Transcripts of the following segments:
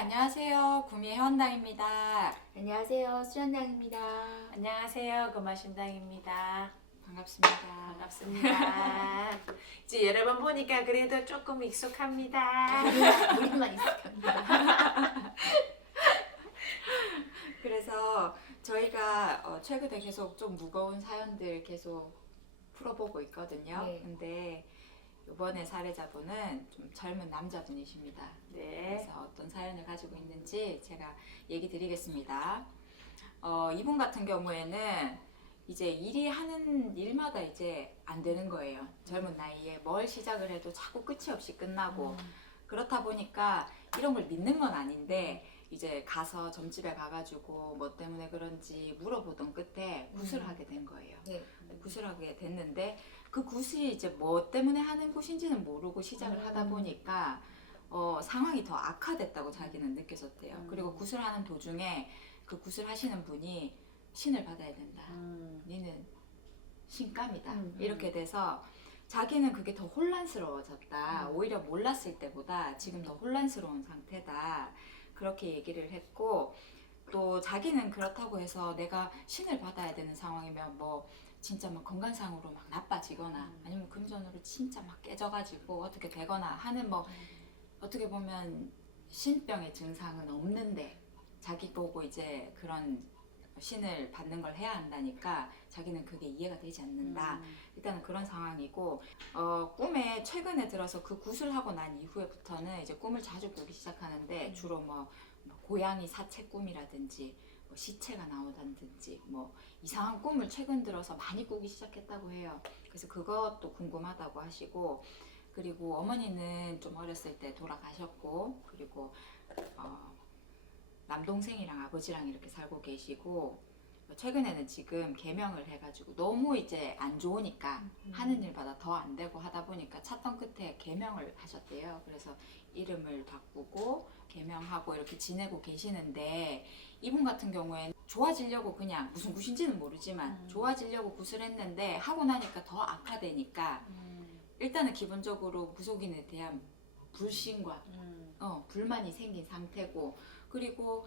안녕하세요. 구미 회원당입니다. 안녕하세요. 수련당입니다. 안녕하세요. 금화신당입니다. 반갑습니다. 반갑습니다. 이제 여러 번 보니까 그래도 조금 익숙합니다. 우리만 익숙합니다. 그래서 저희가 어, 최근에 계속 좀 무거운 사연들 계속 풀어보고 있거든요. 네. 근데 이번에 사례자분은 좀 젊은 남자분이십니다. 네. 그래서 어떤 사연을 가지고 있는지 제가 얘기 드리겠습니다. 어, 이분 같은 경우에는 이제 일이 하는 일마다 이제 안 되는 거예요. 젊은 나이에 뭘 시작을 해도 자꾸 끝이 없이 끝나고 그렇다 보니까 이런 걸 믿는 건 아닌데 이제 가서 점집에 가가지고 뭐 때문에 그런지 물어보던 끝에 음. 하게 된 거예요. 네. 굿을 하게 됐는데 그 굿이 이제 뭐 때문에 하는 굿인지는 모르고 시작을 하다 음. 보니까 어, 상황이 더 악화됐다고 자기는 느껴졌대요. 음. 그리고 굿을 하는 도중에 그 굿을 하시는 분이 신을 받아야 된다. 음. 니는 신감이다. 음, 음. 이렇게 돼서 자기는 그게 더 혼란스러워졌다. 음. 오히려 몰랐을 때보다 지금 더 혼란스러운 상태다. 그렇게 얘기를 했고 또 자기는 그렇다고 해서 내가 신을 받아야 되는 상황이면 뭐 진짜 막 건강상으로 막 나빠지거나 음. 아니면 금전으로 진짜 막 깨져가지고 어떻게 되거나 하는 뭐 어떻게 보면 신병의 증상은 없는데 자기 보고 이제 그런 신을 받는 걸 해야 한다니까 자기는 그게 이해가 되지 않는다. 음. 일단은 그런 상황이고 어, 꿈에 최근에 들어서 그 굿을 하고 난 이후에부터는 이제 꿈을 자주 꾸기 시작하는데 음. 주로 뭐, 뭐 고양이 사체 꿈이라든지 뭐 시체가 나오다든지 뭐 이상한 꿈을 최근 들어서 많이 꾸기 시작했다고 해요. 그래서 그것도 궁금하다고 하시고 그리고 어머니는 좀 어렸을 때 돌아가셨고 그리고 어, 남동생이랑 아버지랑 이렇게 살고 계시고 최근에는 지금 개명을 해가지고 너무 이제 안 좋으니까 음. 하는 일마다 더 안 되고 하다 보니까 찾던 끝에 개명을 하셨대요. 그래서 이름을 바꾸고 개명하고 이렇게 지내고 계시는데 이분 같은 경우에는 좋아지려고 그냥 무슨 굿인지는 모르지만 음. 좋아지려고 굿을 했는데 하고 나니까 더 악화되니까 음. 일단은 기본적으로 무속인에 대한 불신과 음. 어, 불만이 생긴 상태고 그리고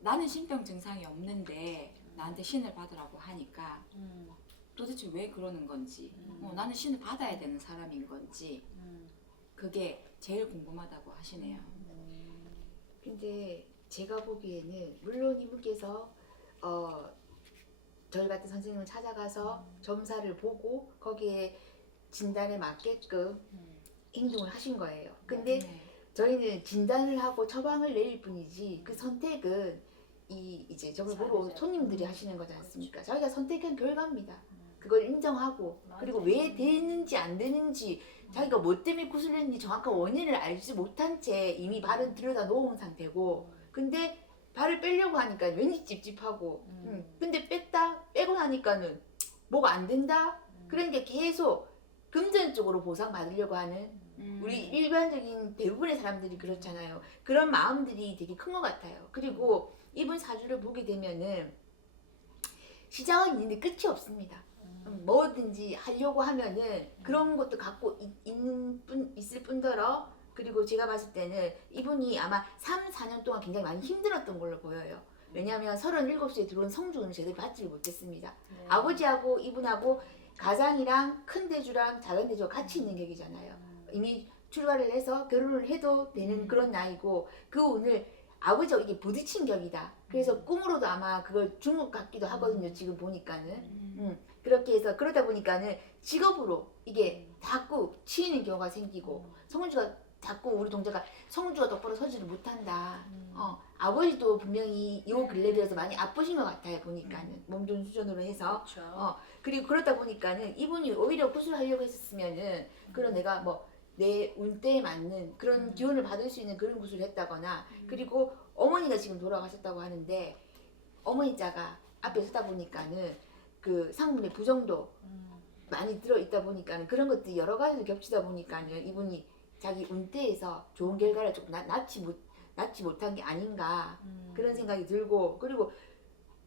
나는 신병 증상이 없는데 나한테 신을 받으라고 하니까 음. 도대체 왜 그러는 건지 음. 어, 나는 신을 받아야 되는 사람인 건지 음. 그게 제일 궁금하다고 하시네요. 근데 제가 보기에는 물론 이분께서 어 저희 같은 선생님을 찾아가서 점사를 보고 거기에 진단에 맞게끔 음. 행동을 하신 거예요. 근데 네. 저희는 진단을 하고 처방을 내릴 뿐이지 그 선택은 이 이제 저걸 사회자. 손님들이 음. 하시는 거지 않습니까? 저희가 선택한 결과입니다. 그걸 인정하고. 그리고 왜 되는지 안 되는지 자기가 뭐 때문에 구슬했는지 정확한 원인을 알지 못한 채 이미 발은 들여다 놓은 상태고 근데 발을 빼려고 하니까 왠지 찝찝하고 음. 음, 근데 뺐다 빼고 나니까는 뭐가 안 된다 그러니까 계속 금전적으로 보상 받으려고 하는 음. 우리 일반적인 대부분의 사람들이 그렇잖아요. 그런 마음들이 되게 큰 것 같아요. 그리고 이분 사주를 보게 되면은 시작은 있는데 끝이 없습니다. 음, 뭐든지 하려고 하면은 그런 것도 갖고 있, 있는 뿐 있을 뿐더러 그리고 제가 봤을 때는 이분이 아마 3, 4년 동안 굉장히 많이 힘들었던 걸로 보여요. 왜냐하면 37세에 들어온 성주는 제대로 받지를 못했습니다. 네. 아버지하고 이분하고 가장이랑 큰 대주랑 작은 대주가 같이 있는 격이잖아요. 이미 출가를 해서 결혼을 해도 되는 음. 그런 나이고 그 오늘 아버지가 이게 부딪힌 격이다. 그래서 꿈으로도 아마 그걸 중국 같기도 하거든요. 지금 보니까는 음. 음, 그렇게 해서 그러다 보니까는 직업으로 이게 자꾸 치이는 경우가 생기고 성주가 자꾸 우리 동자가 성주가 똑바로 서지를 못한다. 음. 어, 아버지도 분명히 요 근래 들어서 많이 아프신 것 같아요. 보니까는 몸 좋은 수준으로 해서 그렇죠. 어, 그리고 그러다 보니까는 이분이 오히려 구슬하려고 했었으면은 그런 내가 뭐 내 운때에 맞는 그런 음. 기운을 받을 수 있는 그런 구슬을 했다거나 음. 그리고 어머니가 지금 돌아가셨다고 하는데 어머니 자가 앞에 서다 보니까는 그 상문에 부정도 음. 많이 들어 있다 보니까는 그런 것들이 여러 가지로 겹치다 보니까는 이분이 자기 운때에서 좋은 결과를 조금 낳- 낳지 못 낳지 못한 게 아닌가 음. 그런 생각이 들고 그리고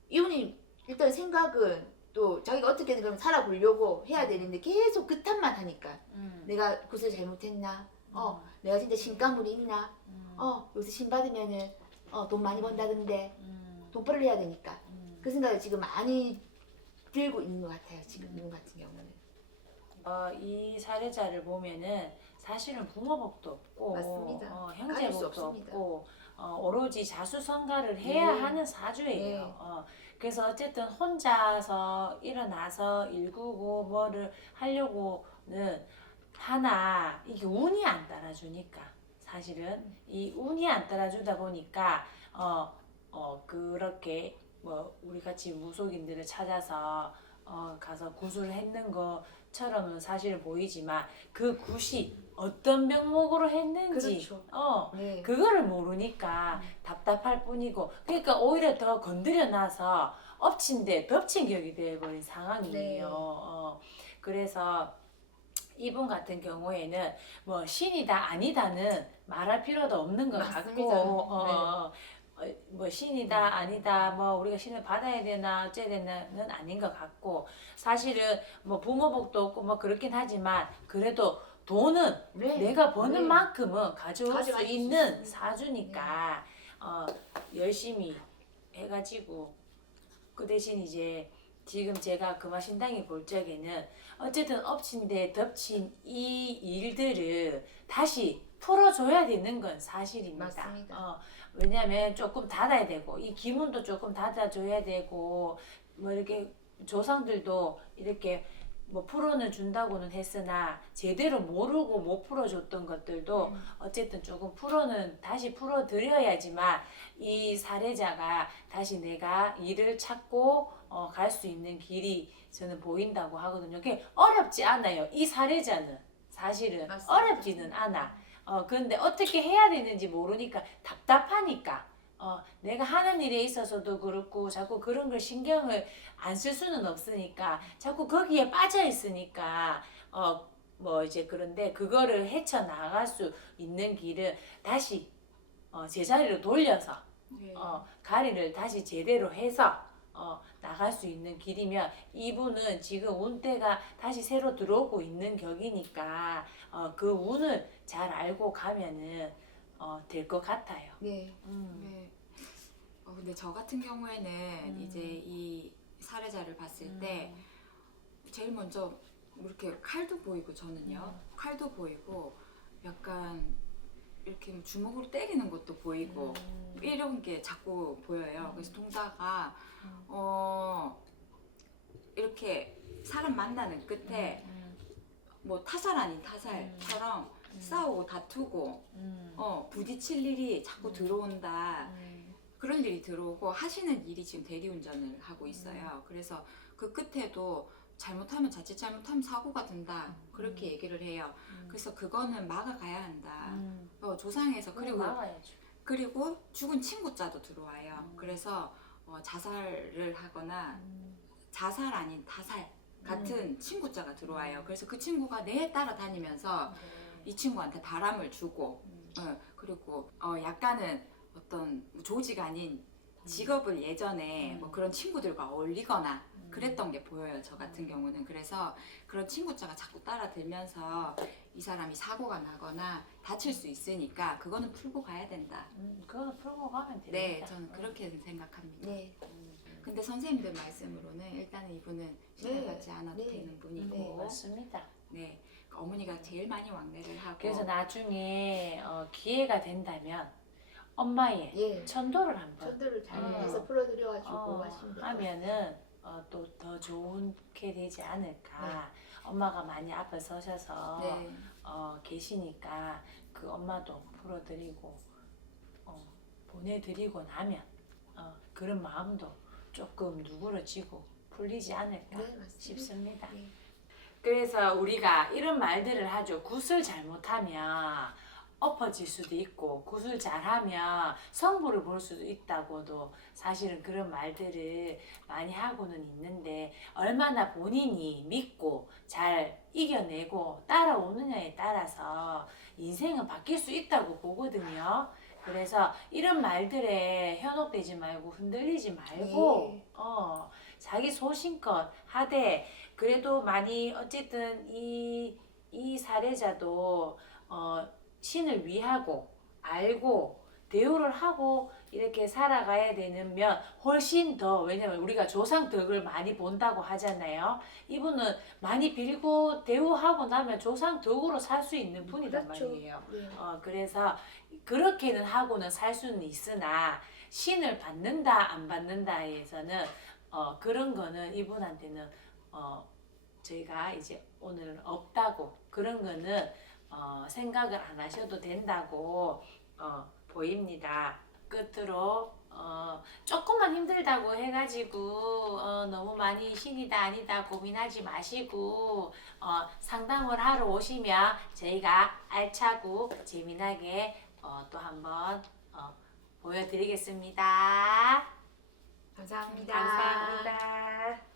이분이 일단 생각은 또 자기가 어떻게든 그럼 살아보려고 해야 되는데 계속 그 탓만 하니까 음. 내가 그것을 잘못했나 어 내가 진짜 신가물이 있나 음. 어 요새 신 받으면은 어 돈 많이 번다던데 음. 돈벌이를 해야 되니까 음. 그 생각을 지금 많이 들고 있는 것 같아요 지금 이분 같은 경우는 어, 이 사례자를 보면은 사실은 부모복도 없고 맞습니다. 어, 없습니다. 없고 어, 오로지 자수성가를 해야 네. 하는 사주예요. 네. 어, 그래서 어쨌든 혼자서 일어나서 일구고 뭐를 하려고는 하나 이게 운이 안 따라주니까 사실은 이 운이 안 따라주다 보니까 어, 어 그렇게 뭐 우리 같이 무속인들을 찾아서 어, 가서 구슬을 했는 것처럼은 사실 보이지만 그 굿이 어떤 명목으로 했는지 그렇죠. 어 네 그거를 모르니까 답답할 뿐이고 그러니까 오히려 더 건드려 놔서 엎친 데 덮친 격이 되어버린 상황이에요. 네. 어, 그래서 이분 같은 경우에는 뭐 신이다 아니다는 말할 필요도 없는 것 맞습니다. 같고 어, 어, 뭐 신이다 아니다 뭐 우리가 신을 받아야 되나 어째야 되나는 아닌 것 같고 사실은 뭐 부모복도 없고 뭐 그렇긴 하지만 그래도 돈은 네. 내가 버는 네. 만큼은 가져올 수 가져갈 수 있는 있습니다. 사주니까 어, 열심히 해가지고 그 대신 이제 지금 제가 금화신당에 볼 적에는 어쨌든 엎친 데 덮친 이 일들을 다시 풀어줘야 되는 건 사실입니다. 맞습니다. 어, 왜냐하면 조금 닫아야 되고 이 기문도 조금 닫아줘야 되고 뭐 이렇게 조상들도 이렇게 뭐 풀어는 준다고는 했으나 제대로 모르고 못 풀어줬던 것들도 음. 어쨌든 조금 풀어는 다시 풀어드려야지만 이 사례자가 다시 내가 일을 찾고 어, 갈 수 있는 길이 저는 보인다고 하거든요. 그게 어렵지 않아요. 이 사례자는 사실은 맞습니다. 어렵지는 않아. 어, 근데 어떻게 해야 되는지 모르니까 답답하니까. 어, 내가 하는 일에 있어서도 그렇고 자꾸 그런 걸 신경을 안 쓸 수는 없으니까 자꾸 거기에 빠져 있으니까 어, 뭐 이제 그런데 그거를 헤쳐 나갈 수 있는 길은 다시 어, 제자리로 돌려서 네. 어, 가리를 다시 제대로 해서 어, 나갈 수 있는 길이면 이분은 지금 운때가 다시 새로 들어오고 있는 격이니까 어, 그 운을 잘 알고 가면은 어, 될 것 같아요. 네. 음. 네. 어, 근데 저 같은 경우에는 음. 이제 이 사례자를 봤을 때 제일 먼저 이렇게 칼도 보이고 저는요 음. 칼도 보이고 약간 이렇게 뭐 주먹으로 때리는 것도 보이고 음. 이런 게 자꾸 보여요. 그래서 동자가 음. 어 이렇게 사람 만나는 끝에 음. 뭐 타살 아닌 타살처럼 음. 싸우고 다투고 음. 어 부딪힐 일이 자꾸 음. 들어온다. 음. 그런 일이 들어오고 하시는 일이 지금 대리운전을 하고 있어요. 그래서 그 끝에도 잘못하면 자칫 잘못하면 사고가 든다. 그렇게 얘기를 해요. 음. 그래서 그거는 막아가야 한다. 음. 어, 조상에서 그리고 막아야죠. 그리고 죽은 친구자도 들어와요. 음. 그래서 어, 자살을 하거나 음. 자살 아닌 타살 같은 친구자가 들어와요. 음. 그래서 그 친구가 내 따라 다니면서 네. 이 친구한테 바람을 주고 음. 어, 그리고 어, 약간은 어떤 조직 아닌 직업을 예전에 음. 뭐 그런 친구들과 어울리거나 음. 그랬던 게 보여요. 저 같은 음. 경우는 그래서 그런 친구자가 자꾸 따라 들면서 이 사람이 사고가 나거나 다칠 수 있으니까 그거는 풀고 가야 된다. 음, 그거 풀고 가면 됩니다. 네, 저는 어. 그렇게 생각합니다. 네. 음. 근데 선생님들 말씀으로는 일단은 이분은 시달받지 않아도 네. 되는 분이고, 네, 맞습니다. 네, 어머니가 제일 많이 왕래를 하고, 그래서 나중에 어, 기회가 된다면 엄마의 예. 천도를 한번 천도를 잘 어. 해서 풀어드려가지고 어, 하시면. 하면은 어, 또더 좋게 되지 않을까. 엄마가 많이 앞에 서셔서 네, 어, 계시니까 그 엄마도 풀어드리고 어, 보내드리고 나면 어, 그런 마음도 조금 누그러지고 풀리지 않을까 네, 맞습니다. 싶습니다. 네. 그래서 우리가 이런 말들을 하죠. 굿을 잘못하면 엎어질 수도 있고 굿을 잘하면 성부를 볼 수도 있다고도 사실은 그런 말들을 많이 하고는 있는데 얼마나 본인이 믿고 잘 이겨내고 따라오느냐에 따라서 인생은 바뀔 수 있다고 보거든요. 그래서 이런 말들에 현혹되지 말고 흔들리지 말고 네. 어 자기 소신껏 하되 그래도 많이 어쨌든 이, 이 사례자도 어, 신을 위하고 알고 대우를 하고 이렇게 살아가야 되면 훨씬 더 왜냐면 우리가 조상 덕을 많이 본다고 하잖아요. 이분은 많이 빌고 대우하고 나면 조상 덕으로 살 수 있는 분이단 그렇죠. 말이에요. 네. 어, 그래서 그렇게는 하고는 살 수는 있으나 신을 받는다 안 받는다에서는 어, 그런 거는 이분한테는 어, 저희가 이제 오늘은 없다고 그런 거는 어, 생각을 안 하셔도 된다고 어, 보입니다. 끝으로 어, 조금만 힘들다고 해가지고 어, 너무 많이 신이다 아니다 고민하지 마시고 어, 상담을 하러 오시면 저희가 알차고 재미나게 어, 또 한번 어, 보여드리겠습니다. 감사합니다. 감사합니다.